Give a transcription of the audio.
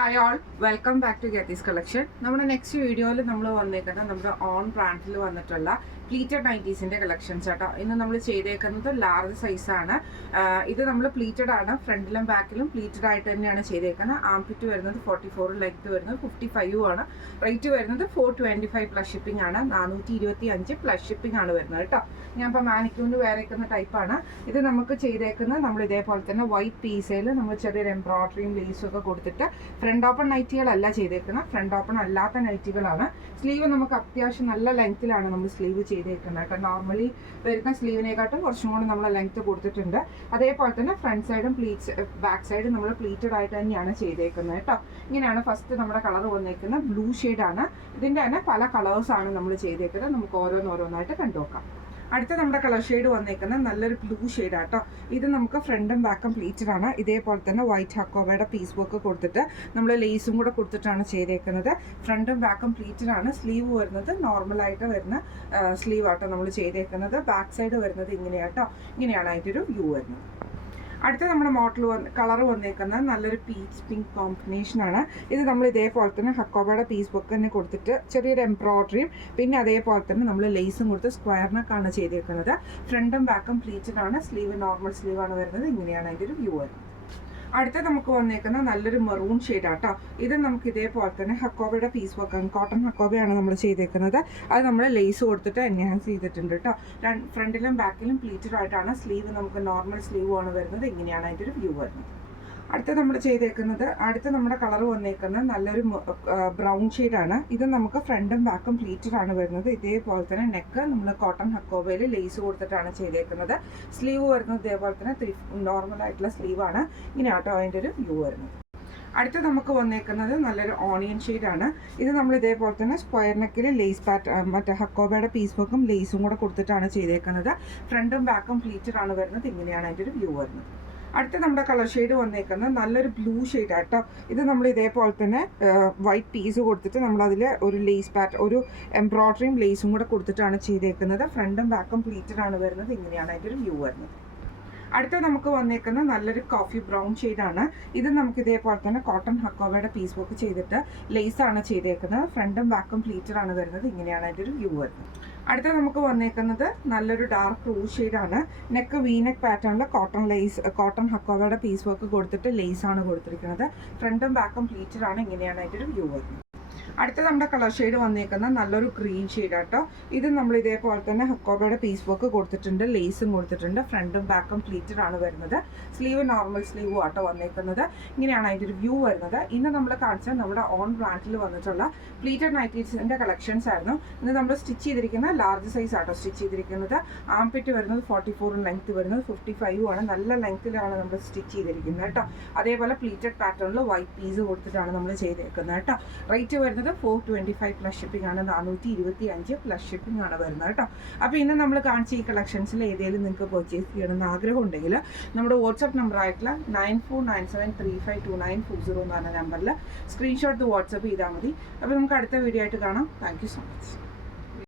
Hi all, welcome back to Geethi's collection. നമ്മുടെ next വീഡിയോയിൽ നമ്മൾ വന്നേക്കുന്നത് നമ്മുടെ ഓൺ ബ്രാൻഡിൽ വന്നിട്ടുള്ള പ്ലീറ്റഡ് നൈറ്റീസിൻ്റെ കളക്ഷൻസ് ആട്ടോ. ഇന്ന് നമ്മൾ ചെയ്തേക്കുന്നത് ലാർജ് സൈസാണ്. ഇത് നമ്മൾ പ്ലീറ്റഡ് ആണ്, ഫ്രണ്ടിലും ബാക്കിലും പ്ലീറ്റഡ് ആയിട്ട് തന്നെയാണ് ചെയ്തേക്കുന്നത്. ആംപിറ്റ് വരുന്നത് 44, ലെങ്ത് വരുന്നത് 55 ആണ്. റേറ്റ് വരുന്നത് 425 പ്ലസ് ഷിപ്പിംഗ് ആണ്. 425 പ്ലസ് ഷിപ്പിംഗ് ആണ് വരുന്നത് കേട്ടോ. ഞാൻ ഇപ്പോൾ മാനിക്യൂന് വേറേക്കുന്ന ടൈപ്പാണ്. ഇത് നമുക്ക് ചെയ്തേക്കുന്നത് നമ്മൾ ഇതേപോലെ തന്നെ വൈറ്റ് പീസയിൽ നമ്മൾ ചെറിയൊരു എംബ്രോയിഡറിയും ലേസും ഒക്കെ കൊടുത്തിട്ട് ഫ്രണ്ട് ഓപ്പൺ നൈറ്റികളല്ല ചെയ്തേക്കുന്നത്, ഫ്രണ്ട് ഓപ്പൺ അല്ലാത്ത നൈറ്റികളാണ്. സ്ലീവ് നമുക്ക് അത്യാവശ്യം നല്ല ലെങ്ത്തിലാണ് നമ്മൾ സ്ലീവ് ചെയ്തേക്കുന്നത് കേട്ടോ. നോർമലി വരുന്ന സ്ലീവിനെക്കാട്ടും കുറച്ചും കൂടി നമ്മൾ ലെങ്ത്ത് കൊടുത്തിട്ടുണ്ട്. അതേപോലെ തന്നെ ഫ്രണ്ട് സൈഡും ബാക്ക് സൈഡും നമ്മൾ പ്ലീറ്റഡ് ആയിട്ട് തന്നെയാണ് ചെയ്തേക്കുന്നത് കേട്ടോ. ഇങ്ങനെയാണ് ഫസ്റ്റ് നമ്മുടെ കളർ വന്നേക്കുന്നത്. ബ്ലൂ ഷെയ്ഡാണ്. ഇതിൻ്റെ തന്നെ പല കളേഴ്സാണ് നമ്മൾ ചെയ്തേക്കുന്നത്. നമുക്ക് ഓരോന്നോരോന്നായിട്ട് കണ്ടുനോക്കാം. അടുത്ത നമ്മുടെ കളർ ഷെയ്ഡ് വന്നേക്കുന്നത് നല്ലൊരു ബ്ലൂ ഷെയ്ഡാണ് കേട്ടോ. ഇത് നമുക്ക് ഫ്രണ്ടും ബാക്കും പ്ലീറ്റഡ് ആണ്. ഇതേപോലെ തന്നെ വൈറ്റ് ഹക്കോബയുടെ പീസ് വർക്ക് കൊടുത്തിട്ട് നമ്മൾ ലേസും കൂടെ കൊടുത്തിട്ടാണ് ചെയ്തേക്കുന്നത്. ഫ്രണ്ടും ബാക്കും പ്ലീറ്റഡ് ആണ്. സ്ലീവ് വരുന്നത് നോർമലായിട്ട് വരുന്ന സ്ലീവ് ആട്ടോ നമ്മൾ ചെയ്തേക്കുന്നത്. ബാക്ക് സൈഡ് വരുന്നത് ഇങ്ങനെയാട്ടോ. ഇങ്ങനെയാണ് അതിൻ്റെ ഒരു വ്യൂ വരുന്നത്. അടുത്ത നമ്മുടെ മോഡൽ കളർ വന്നേക്കുന്നത് നല്ലൊരു പീച്ച് പിങ്ക് കോമ്പിനേഷനാണ്. ഇത് നമ്മൾ ഇതേപോലെ തന്നെ ഹക്കോബയുടെ പീസ് ബുക്ക് തന്നെ കൊടുത്തിട്ട് ചെറിയൊരു എംബ്രോയിഡറിയും പിന്നെ അതേപോലെ തന്നെ നമ്മൾ ലേസും കൊടുത്ത് സ്ക്വയർ നെക്കാണ് ചെയ്തേക്കുന്നത്. ഫ്രണ്ടും ബാക്കും പ്ലീറ്റഡ് ആണ്. സ്ലീവ് നോർമൽ സ്ലീവാണ് വരുന്നത്. ഇങ്ങനെയാണ് അതിൻ്റെ ഒരു വ്യൂ വരുന്നത്. അടുത്ത നമുക്ക് വന്നേക്കുന്ന നല്ലൊരു മെറൂൺ ഷെയ്ഡാണ് കേട്ടോ. ഇത് നമുക്ക് ഇതേപോലെ തന്നെ ഹക്കോബയുടെ പീസ് വർക്ക്, കോട്ടൺ ഹക്കോബയാണ് നമ്മൾ ചെയ്തേക്കുന്നത്. അത് നമ്മൾ ലേസ് കൊടുത്തിട്ട് എൻഹാൻസ് ചെയ്തിട്ടുണ്ട് കേട്ടോ. ഫ്രണ്ടിലും ബാക്കിലും പ്ലീറ്റഡ് ആയിട്ടാണ്. സ്ലീവ് നമുക്ക് നോർമൽ സ്ലീവ് ആണ് വരുന്നത്. ഇങ്ങനെയാണ് അതിൻ്റെ ഒരു വ്യൂ വരുന്നത്. അടുത്ത നമ്മൾ ചെയ്തേക്കുന്നത് നമ്മുടെ കളർ വന്നേക്കുന്നത് നല്ലൊരു ബ്രൗൺ ഷെയ്ഡാണ്. ഇത് നമുക്ക് ഫ്രണ്ടും ബാക്കും പ്ലീറ്റഡ് ആണ് വരുന്നത്. ഇതേപോലെ തന്നെ നെക്ക് നമ്മൾ കോട്ടൺ ഹക്കോബയിൽ ലേസ് കൊടുത്തിട്ടാണ് ചെയ്തേക്കുന്നത്. സ്ലീവ് വരുന്നത് ഇതേപോലെ തന്നെ നോർമൽ ആയിട്ടുള്ള സ്ലീവാണ്. ഇങ്ങനെ ആട്ടോ അതിൻ്റെ ഒരു വ്യൂ വരുന്നത്. അടുത്ത നമുക്ക് വന്നേക്കുന്നത് നല്ലൊരു ഓണിയൻ ഷെയ്ഡാണ്. ഇത് നമ്മൾ ഇതേപോലെ തന്നെ സ്ക്വയർ നെക്കിൽ ലേസ് മറ്റേ ഹക്കോബയുടെ പീസ് വർക്കും ലേസും കൂടെ കൊടുത്തിട്ടാണ് ചെയ്തേക്കുന്നത്. ഫ്രണ്ടും ബാക്കും പ്ലീറ്റഡ് ആണ് വരുന്നത്. ഇങ്ങനെയാണ് അതിൻ്റെ ഒരു വ്യൂ വരുന്നത്. അടുത്ത നമ്മുടെ കളർ ഷെയ്ഡ് വന്നേക്കുന്നത് നല്ലൊരു ബ്ലൂ ഷെയ്ഡാണ് കേട്ടോ. ഇത് നമ്മൾ ഇതേപോലെ തന്നെ വൈറ്റ് പീസ് കൊടുത്തിട്ട് നമ്മളതിൽ ഒരു ഒരു എംബ്രോയിഡറിയും ലേസും കൂടെ കൊടുത്തിട്ടാണ് ചെയ്തേക്കുന്നത്. ഫ്രണ്ടും ബാക്കും പ്ലീറ്റഡ് ആണ് വരുന്നത്. ഇങ്ങനെയാണ് അതിൻ്റെ ഒരു വ്യൂ വരുന്നത്. അടുത്ത നമുക്ക് വന്നേക്കുന്നത് നല്ലൊരു കോഫി ബ്രൗൺ ഷെയ്ഡാണ്. ഇത് നമുക്ക് ഇതേപോലെ തന്നെ കോട്ടൺ ഹക്കോബയുടെ പീസ് വർക്ക് ചെയ്തിട്ട് ലേസാണ് ചെയ്തേക്കുന്നത്. ഫ്രണ്ടും ബാക്കും പ്ലീറ്റഡ് ആണ് വരുന്നത്. ഇങ്ങനെയാണ് അതിൻ്റെ ഒരു വ്യൂ വരുന്നത്. അടുത്ത നമുക്ക് വന്നേക്കുന്നത് നല്ലൊരു ഡാർക്ക് ബ്ലൂ ഷെയ്ഡാണ്. നെക്ക് വീനെക്ക് പാറ്റേണിൽ കോട്ടൺ ഹക്കോബയുടെ പീസ് വർക്ക് കൊടുത്തിട്ട് ലേസാണ് കൊടുത്തിരിക്കുന്നത്. ഫ്രണ്ടും ബാക്കും പ്ലീറ്റഡ് ആണ്. ഇങ്ങനെയാണ് അതിൻ്റെ ഒരു വ്യൂ വരുന്നത്. അടുത്ത നമ്മുടെ കളർ ഷെയ്ഡ് വന്നേക്കുന്നത് നല്ലൊരു ഗ്രീൻ ഷെയ്ഡാണ് കേട്ടോ. ഇത് നമ്മൾ ഇതേപോലെ തന്നെ ഹക്കോബയുടെ പീസ് വർക്ക് കൊടുത്തിട്ടുണ്ട്, ലേസും കൊടുത്തിട്ടുണ്ട്. ഫ്രണ്ടും ബാക്കും പ്ലീറ്റഡ് ആണ് വരുന്നത്. സ്ലീവ് നോർമൽ സ്ലീവും ആട്ടോ വന്നേക്കുന്നത്. ഇങ്ങനെയാണ് അതിൻ്റെ ഒരു വ്യൂ വരുന്നത്. ഇന്ന് നമ്മൾ കാണിച്ചത് നമ്മുടെ ഓൺ ബ്രാൻഡിൽ വന്നിട്ടുള്ള പ്ലീറ്റഡ് നൈറ്റീസിൻ്റെ കളക്ഷൻസ് ആയിരുന്നു. ഇന്ന് നമ്മൾ സ്റ്റിച്ച് ചെയ്തിരിക്കുന്ന ലാർജ് സൈസ് ആട്ടോ സ്റ്റിച്ച് ചെയ്തിരിക്കുന്നത്. ആംപിറ്റ് വരുന്നത് 44, ലെങ്ത് വരുന്നത് 55 ആണ്. നല്ല ലെങ്ത്തിലാണ് നമ്മൾ സ്റ്റിച്ച് ചെയ്തിരിക്കുന്നത് കേട്ടോ. അതേപോലെ പ്ലീറ്റഡ് പാറ്റേണിൽ വൈറ്റ് പീസ് കൊടുത്തിട്ടാണ് നമ്മൾ ചെയ്തേക്കുന്നത് കേട്ടോ. റേറ്റ് വരുന്നത് 425 പ്ലസ് ഷിപ്പിംഗ് ആണ്. 425 പ്ലസ് ഷിപ്പിംഗ് ആണ് വരുന്നത് കേട്ടോ. അപ്പോൾ ഇന്ന് നമ്മൾ കാണിച്ച ഈ കളക്ഷൻസിൽ ഏതെങ്കിലും നിങ്ങൾക്ക് പർച്ചേസ് ചെയ്യണമെന്ന് ആഗ്രഹം ഉണ്ടെങ്കിൽ നമ്മുടെ വാട്സപ്പ് നമ്പർ ആയിട്ടുള്ള 9497352940 എന്ന് പറഞ്ഞ നമ്പറിൽ സ്ക്രീൻഷോട്ട് വാട്സപ്പ് ചെയ്താൽ മതി. അപ്പോൾ നമുക്ക് അടുത്ത വീഡിയോ ആയിട്ട് കാണാം. Thank you so much.